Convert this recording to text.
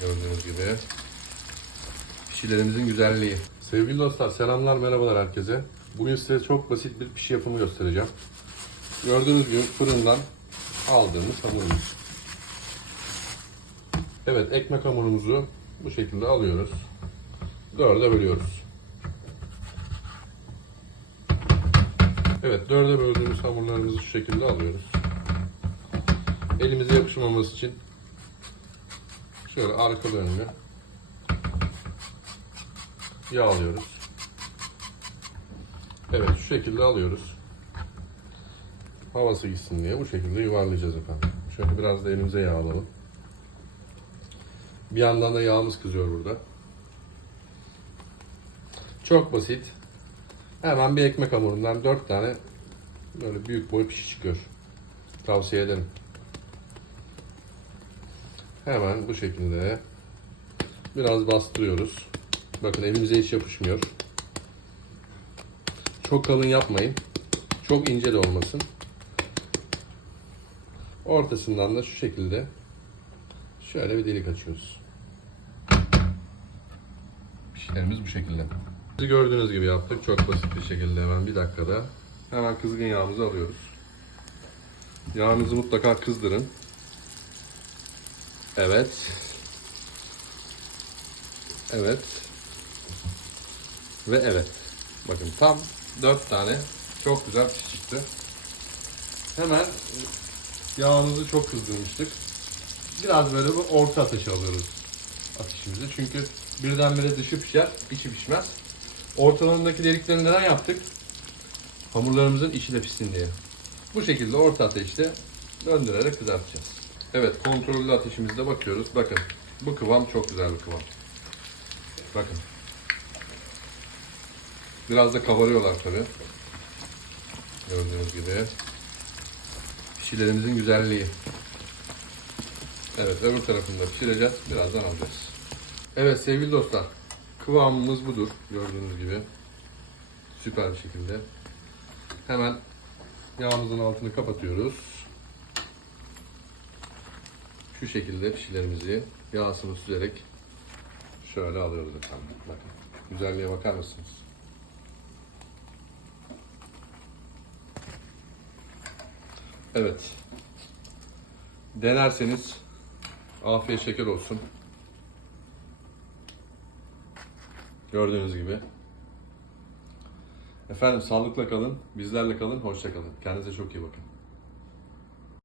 Gördüğünüz gibi. Pişilerimizin güzelliği. Sevgili dostlar selamlar merhabalar herkese. Bugün size çok basit bir pişi yapımı göstereceğim. Gördüğünüz gibi fırından aldığımız hamurumuz. Evet ekmek hamurumuzu bu şekilde alıyoruz. Dörde bölüyoruz. Evet dörde böldüğümüz hamurlarımızı şu şekilde alıyoruz. Elimize yapışmaması için şöyle arka önlü yağlıyoruz. Evet şu şekilde alıyoruz. Havası gitsin diye bu şekilde yuvarlayacağız efendim. Şöyle biraz da elimize yağlayalım. Bir yandan da yağımız kızıyor burada. Çok basit. Hemen bir ekmek hamurundan 4 tane böyle büyük boy pişi çıkıyor. Tavsiye ederim. Hemen bu şekilde biraz bastırıyoruz. Bakın elimize hiç yapışmıyor. Çok kalın yapmayın. Çok ince de olmasın. Ortasından da şu şekilde şöyle bir delik açıyoruz. Pişlerimiz bu şekilde. Gördüğünüz gibi yaptık. Çok basit bir şekilde hemen bir dakikada. Hemen kızgın yağımızı alıyoruz. Yağınızı mutlaka kızdırın. Evet. Evet. Ve evet. Bakın tam 4 tane çok güzel piş çıktı. Hemen yağımızı çok kızdırmıştık. Biraz böyle bu orta ateşe alıyoruz ateşimizi. Çünkü birdenbire dışı pişer, içi pişmez. Ortalarındaki delikleri neden yaptık? Hamurlarımızın içi de pişsin diye. Bu şekilde orta ateşte döndürerek kızartacağız. Evet kontrollü ateşimizde bakıyoruz. Bakın bu kıvam çok güzel bir kıvam. Bakın. Biraz da kabarıyorlar tabi. Gördüğünüz gibi. Pişilerimizin güzelliği. Evet öbür tarafında pişireceğiz. Birazdan alacağız. Evet sevgili dostlar. Kıvamımız budur. Gördüğünüz gibi. Süper bir şekilde. Hemen yağımızın altını kapatıyoruz. Şu şekilde pişilerimizi yağsını süzerek şöyle alıyoruz efendim. Bakın. Güzelliğe bakar mısınız? Evet. Denerseniz afiyet şeker olsun. Gördüğünüz gibi. Efendim sağlıkla kalın, bizlerle kalın, hoşça kalın. Kendinize çok iyi bakın.